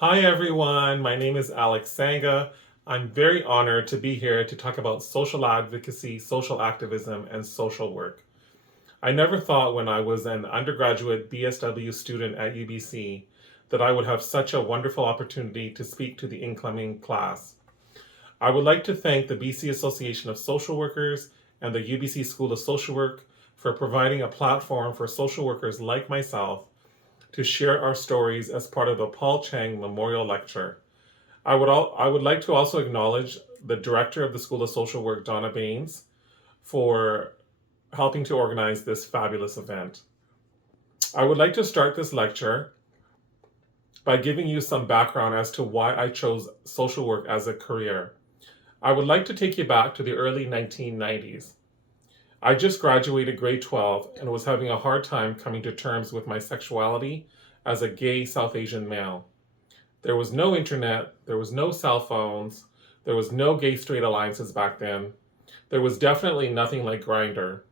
Hi everyone, my name is Alex Sangha. I'm very honored to be here to talk about social advocacy, social activism, and social work. I never thought when I was an undergraduate BSW student at UBC that I would have such a wonderful opportunity to speak to the incoming class. I would like to thank the BC Association of Social Workers and the UBC School of Social Work for providing a platform for social workers like myself to share our stories as part of the Paul Cheng Memorial Lecture. I would like to also acknowledge the director of the School of Social Work, Donna Baines, for helping to organize this fabulous event. I would like to start this lecture by giving you some background as to why I chose social work as a career. I would like to take you back to the early 1990s. I just graduated grade 12 and was having a hard time coming to terms with my sexuality as a gay South Asian male. There was no internet, there was no cell phones, there was no gay straight alliances back then. There was definitely nothing like Grindr.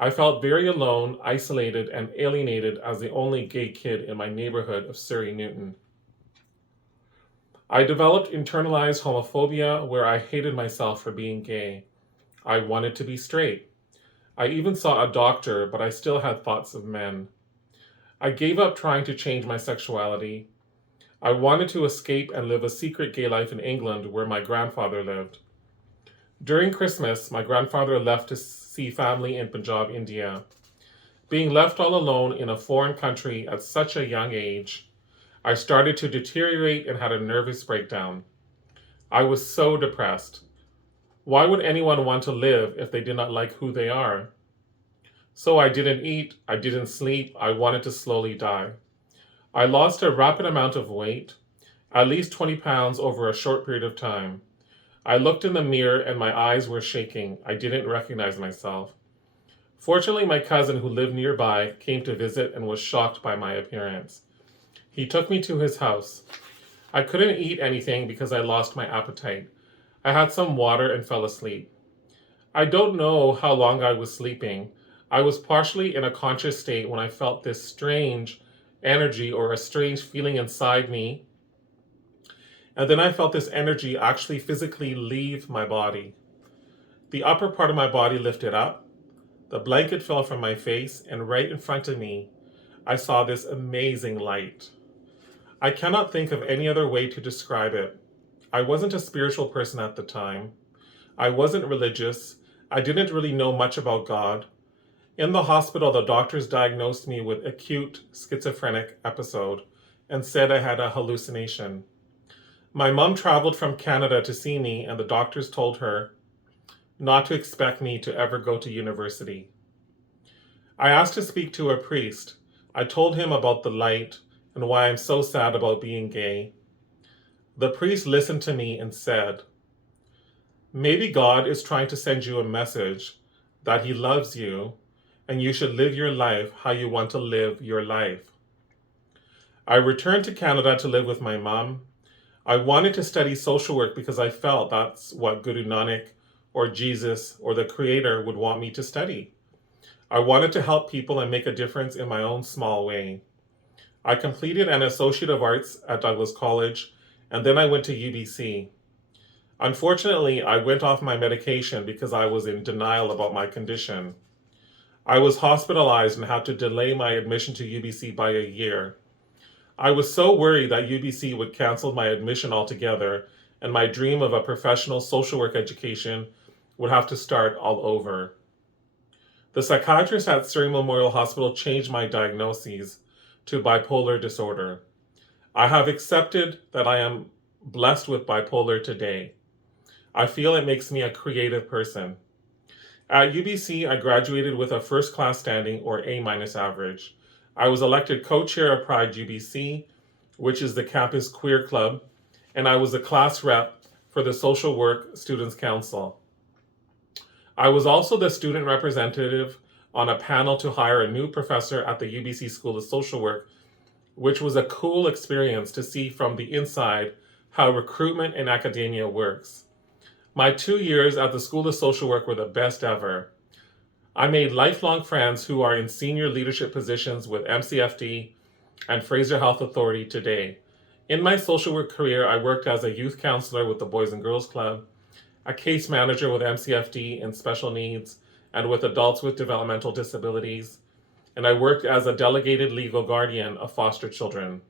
I felt very alone, isolated, and alienated as the only gay kid in my neighborhood of Surrey Newton. I developed internalized homophobia where I hated myself for being gay. I wanted to be straight. I even saw a doctor, but I still had thoughts of men. I gave up trying to change my sexuality. I wanted to escape and live a secret gay life in England where my grandfather lived. During Christmas, my grandfather left to see family in Punjab, India. Being left all alone in a foreign country at such a young age, I started to deteriorate and had a nervous breakdown. I was so depressed. Why would anyone want to live if they did not like who they are? So I didn't eat, I didn't sleep, I wanted to slowly die. I lost a rapid amount of weight, at least 20 pounds over a short period of time. I looked in the mirror and my eyes were shaking. I didn't recognize myself. Fortunately, my cousin who lived nearby came to visit and was shocked by my appearance. He took me to his house. I couldn't eat anything because I lost my appetite. I had some water and fell asleep. I don't know how long I was sleeping. I was partially in a conscious state when I felt this strange energy or a strange feeling inside me. And then I felt this energy actually physically leave my body. The upper part of my body lifted up. The blanket fell from my face, and right in front of me, I saw this amazing light. I cannot think of any other way to describe it. I wasn't a spiritual person at the time. I wasn't religious. I didn't really know much about God. In the hospital, the doctors diagnosed me with acute schizophrenic episode and said I had a hallucination. My mom traveled from Canada to see me, and the doctors told her not to expect me to ever go to university. I asked to speak to a priest. I told him about the light and why I'm so sad about being gay. The priest listened to me and said, "Maybe God is trying to send you a message that He loves you and you should live your life how you want to live your life." I returned to Canada to live with my mom. I wanted to study social work because I felt that's what Guru Nanak or Jesus or the Creator would want me to study. I wanted to help people and make a difference in my own small way. I completed an Associate of Arts at Douglas College, and then I went to UBC. Unfortunately, I went off my medication because I was in denial about my condition. I was hospitalized and had to delay my admission to UBC by a year. I was so worried that UBC would cancel my admission altogether and my dream of a professional social work education would have to start all over. The psychiatrist at Surrey Memorial Hospital changed my diagnoses to bipolar disorder. I have accepted that I am blessed with bipolar today. I feel it makes me a creative person. At UBC, I graduated with a first class standing or A- average. I was elected co-chair of Pride UBC, which is the campus queer club, and I was a class rep for the Social Work Students Council. I was also the student representative on a panel to hire a new professor at the UBC School of Social Work, which was a cool experience to see from the inside how recruitment in academia works. My 2 years at the School of Social Work were the best ever. I made lifelong friends who are in senior leadership positions with MCFD and Fraser Health Authority today. In my social work career, I worked as a youth counselor with the Boys and Girls Club, a case manager with MCFD and special needs, and with adults with developmental disabilities, and I worked as a delegated legal guardian of foster children.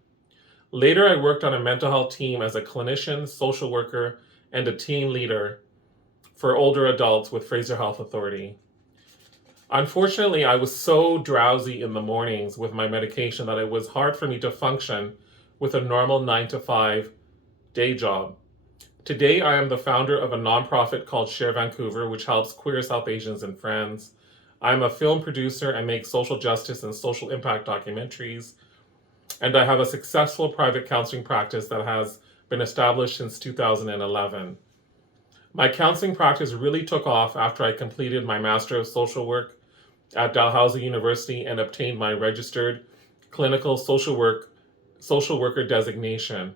Later, I worked on a mental health team as a clinician, social worker, and a team leader for older adults with Fraser Health Authority. Unfortunately, I was so drowsy in the mornings with my medication that it was hard for me to function with a normal 9 to 5 day job. Today, I am the founder of a nonprofit called Share Vancouver, which helps queer South Asians and friends. I'm a film producer and make social justice and social impact documentaries. And I have a successful private counseling practice that has been established since 2011. My counseling practice really took off after I completed my Master of Social Work at Dalhousie University and obtained my registered clinical social worker designation.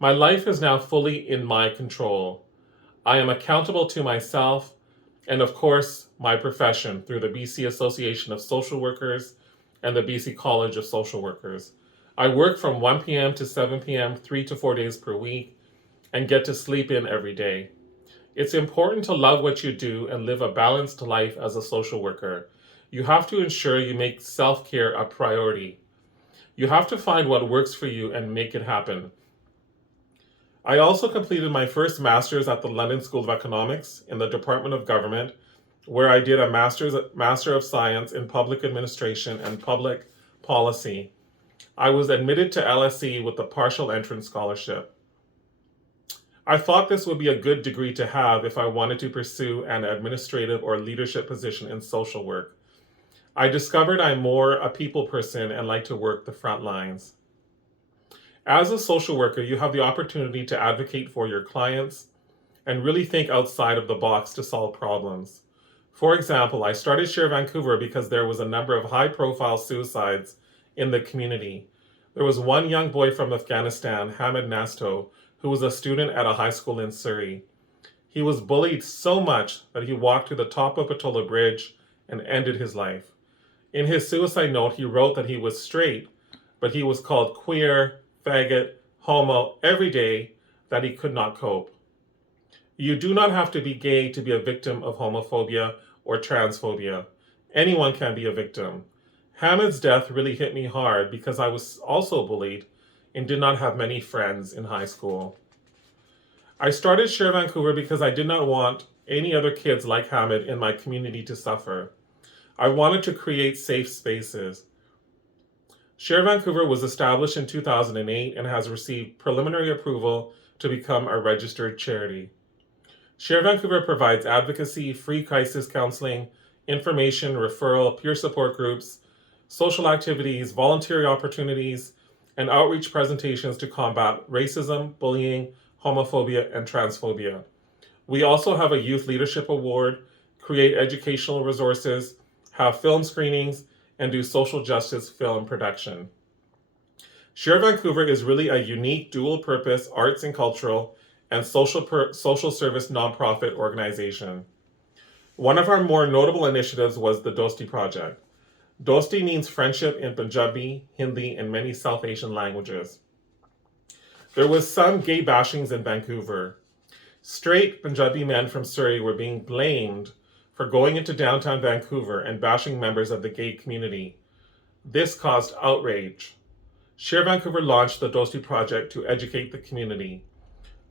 My life is now fully in my control. I am accountable to myself and, of course, my profession through the BC Association of Social Workers and the BC College of Social Workers. I work from 1 p.m. to 7 p.m. 3 to 4 days per week and get to sleep in every day. It's important to love what you do and live a balanced life as a social worker. You have to ensure you make self-care a priority. You have to find what works for you and make it happen. I also completed my first master's at the London School of Economics in the Department of Government, where I did a Master of Science in Public Administration and Public Policy. I was admitted to LSE with a partial entrance scholarship. I thought this would be a good degree to have if I wanted to pursue an administrative or leadership position in social work. I discovered I'm more a people person and like to work the front lines. As a social worker, you have the opportunity to advocate for your clients and really think outside of the box to solve problems. For example, I started Share Vancouver because there was a number of high-profile suicides in the community. There was one young boy from Afghanistan, Hamid Nasto, who was a student at a high school in Surrey. He was bullied so much that he walked to the top of Patola Bridge and ended his life. In his suicide note, he wrote that he was straight, but he was called queer, faggot, homo every day, that he could not cope. You do not have to be gay to be a victim of homophobia or transphobia. Anyone can be a victim. Hamid's death really hit me hard because I was also bullied and did not have many friends in high school. I started Share Vancouver because I did not want any other kids like Hamid in my community to suffer. I wanted to create safe spaces. Share Vancouver was established in 2008 and has received preliminary approval to become a registered charity. Share Vancouver provides advocacy, free crisis counseling, information, referral, peer support groups, social activities, voluntary opportunities, and outreach presentations to combat racism, bullying, homophobia, and transphobia. We also have a youth leadership award, create educational resources, have film screenings, and do social justice film production. Share Vancouver is really a unique dual-purpose arts and cultural and social service nonprofit organization. One of our more notable initiatives was the Dosti Project. Dosti means friendship in Punjabi, Hindi, and many South Asian languages. There was some gay bashings in Vancouver. Straight Punjabi men from Surrey were being blamed for going into downtown Vancouver and bashing members of the gay community. This caused outrage. Share Vancouver launched the Dosti Project to educate the community.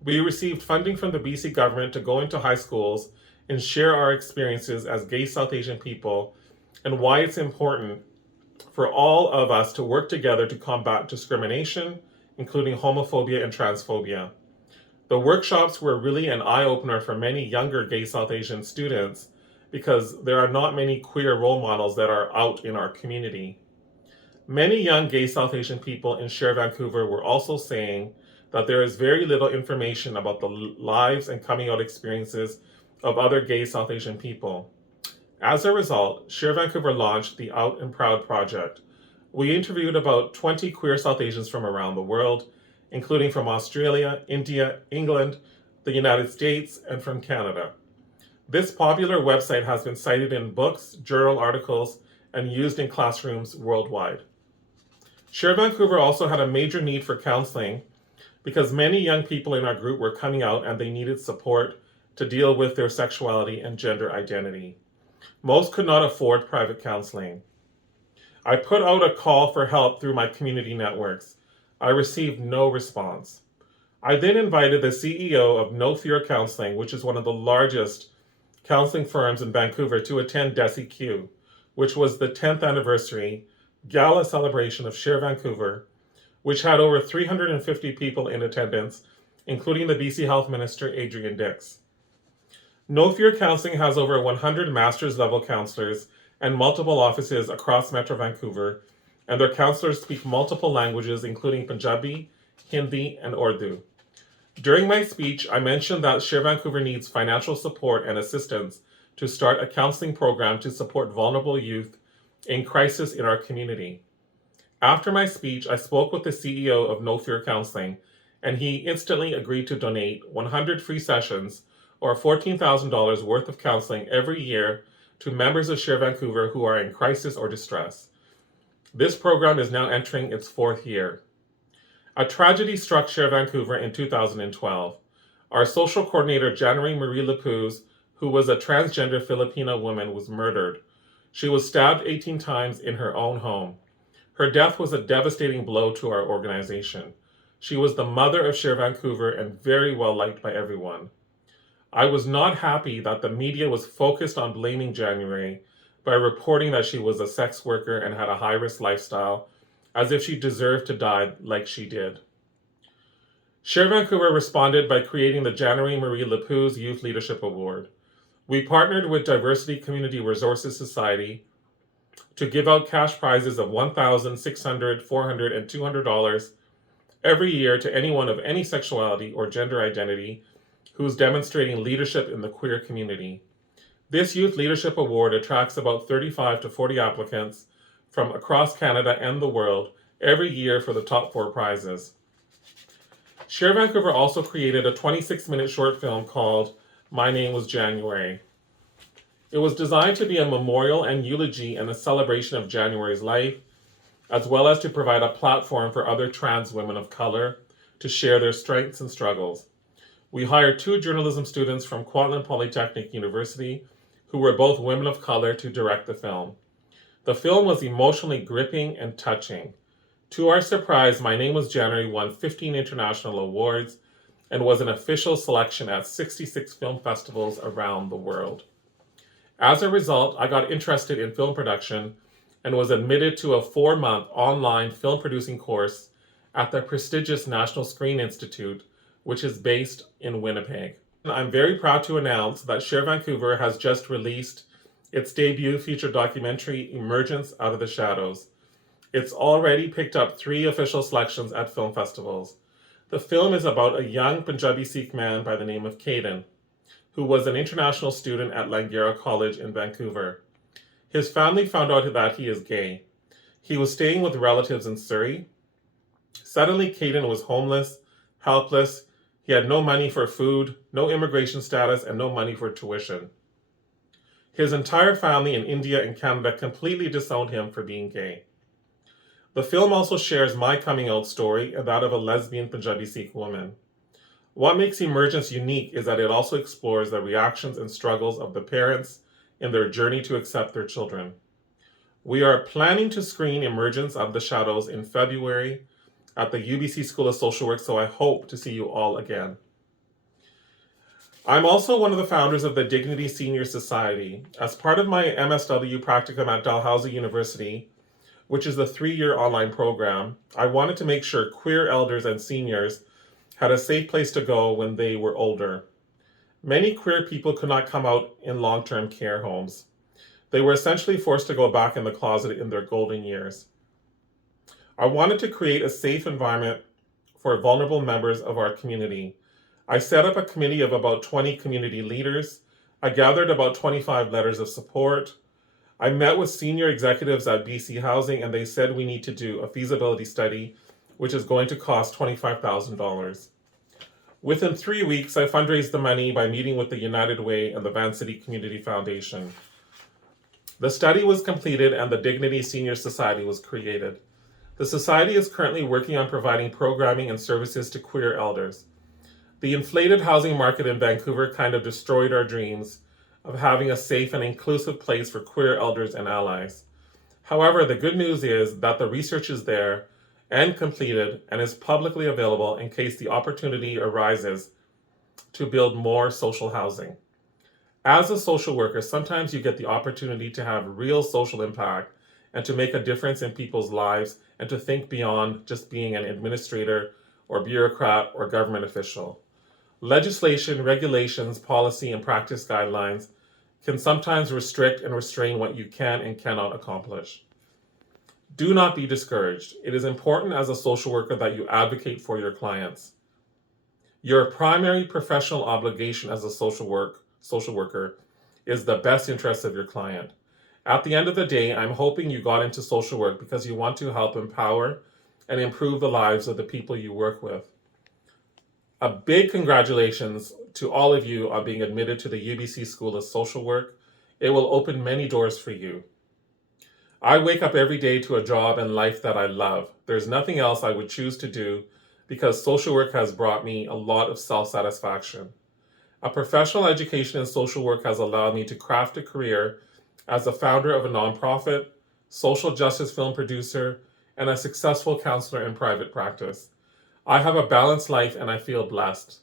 We received funding from the BC government to go into high schools and share our experiences as gay South Asian people and why it's important for all of us to work together to combat discrimination, including homophobia and transphobia. The workshops were really an eye-opener for many younger gay South Asian students because there are not many queer role models that are out in our community. Many young gay South Asian people in Share Vancouver were also saying that there is very little information about the lives and coming out experiences of other gay South Asian people. As a result, Share Vancouver launched the Out and Proud Project. We interviewed about 20 queer South Asians from around the world, including from Australia, India, England, the United States, and from Canada. This popular website has been cited in books, journal articles, and used in classrooms worldwide. Share Vancouver also had a major need for counseling because many young people in our group were coming out and they needed support to deal with their sexuality and gender identity. Most could not afford private counseling. I put out a call for help through my community networks. I received no response. I then invited the CEO of No Fear Counseling, which is one of the largest counseling firms in Vancouver, to attend DesiQ, which was the 10th anniversary gala celebration of Share Vancouver, which had over 350 people in attendance, including the BC Health Minister, Adrian Dix. No Fear Counseling has over 100 master's level counselors and multiple offices across Metro Vancouver, and their counselors speak multiple languages, including Punjabi, Hindi, and Urdu. During my speech, I mentioned that Share Vancouver needs financial support and assistance to start a counseling program to support vulnerable youth in crisis in our community. After my speech, I spoke with the CEO of No Fear Counseling, and he instantly agreed to donate 100 free sessions or $14,000 worth of counseling every year to members of Share Vancouver who are in crisis or distress. This program is now entering its 4th year. A tragedy struck Share Vancouver in 2012. Our social coordinator, January Marie Lapuz, who was a transgender Filipina woman, was murdered. She was stabbed 18 times in her own home. Her death was a devastating blow to our organization. She was the mother of Share Vancouver and very well liked by everyone. I was not happy that the media was focused on blaming January by reporting that she was a sex worker and had a high-risk lifestyle, as if she deserved to die like she did. Share Vancouver responded by creating the January Marie Lapuz Youth Leadership Award. We partnered with Diversity Community Resources Society to give out cash prizes of $1,000, $600, $400, and $200 every year to anyone of any sexuality or gender identity who is demonstrating leadership in the queer community. This Youth Leadership Award attracts about 35 to 40 applicants from across Canada and the world every year for the top 4 prizes. Share Vancouver also created a 26-minute short film called My Name Was January. It was designed to be a memorial and eulogy and a celebration of January's life, as well as to provide a platform for other trans women of color to share their strengths and struggles. We hired 2 journalism students from Kwantlen Polytechnic University, who were both women of color, to direct the film. The film was emotionally gripping and touching. To our surprise, My Name Was January won 15 international awards and was an official selection at 66 film festivals around the world. As a result, I got interested in film production and was admitted to a 4-month online film producing course at the prestigious National Screen Institute, which is based in Winnipeg. I'm very proud to announce that Share Vancouver has just released its debut feature documentary, Emergence Out of the Shadows. It's already picked up 3 official selections at film festivals. The film is about a young Punjabi Sikh man by the name of Caden, who was an international student at Langara College in Vancouver. His family found out that he is gay. He was staying with relatives in Surrey. Suddenly, Caden was homeless, helpless. He had no money for food, no immigration status, and no money for tuition. His entire family in India and Canada completely disowned him for being gay. The film also shares my coming out story and that of a lesbian Punjabi Sikh woman. What makes Emergence unique is that it also explores the reactions and struggles of the parents in their journey to accept their children. We are planning to screen Emergence of the Shadows in February at the UBC School of Social Work, so I hope to see you all again. I'm also one of the founders of the Dignity Senior Society. As part of my MSW practicum at Dalhousie University, which is the 3-year online program, I wanted to make sure queer elders and seniors had a safe place to go when they were older. Many queer people could not come out in long-term care homes. They were essentially forced to go back in the closet in their golden years. I wanted to create a safe environment for vulnerable members of our community. I set up a committee of about 20 community leaders. I gathered about 25 letters of support. I met with senior executives at BC Housing, and they said we need to do a feasibility study, which is going to cost $25,000. Within 3 weeks, I fundraised the money by meeting with the United Way and the Van City Community Foundation. The study was completed and the Dignity Senior Society was created. The Society is currently working on providing programming and services to queer elders. The inflated housing market in Vancouver kind of destroyed our dreams of having a safe and inclusive place for queer elders and allies. However, the good news is that the research is there and completed and is publicly available in case the opportunity arises to build more social housing. As a social worker, sometimes you get the opportunity to have real social impact and to make a difference in people's lives and to think beyond just being an administrator or bureaucrat or government official. Legislation, regulations, policy, and practice guidelines can sometimes restrict and restrain what you can and cannot accomplish. Do not be discouraged. It is important as a social worker that you advocate for your clients. Your primary professional obligation as a social worker is the best interest of your client. At the end of the day, I'm hoping you got into social work because you want to help empower and improve the lives of the people you work with. A big congratulations to all of you on being admitted to the UBC School of Social Work. It will open many doors for you. I wake up every day to a job and life that I love. There's nothing else I would choose to do because social work has brought me a lot of self-satisfaction. A professional education in social work has allowed me to craft a career as the founder of a nonprofit, social justice film producer, and a successful counselor in private practice. I have a balanced life and I feel blessed.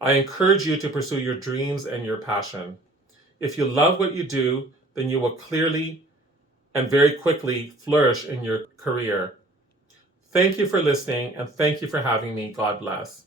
I encourage you to pursue your dreams and your passion. If you love what you do, then you will clearly and very quickly flourish in your career. Thank you for listening and thank you for having me. God bless.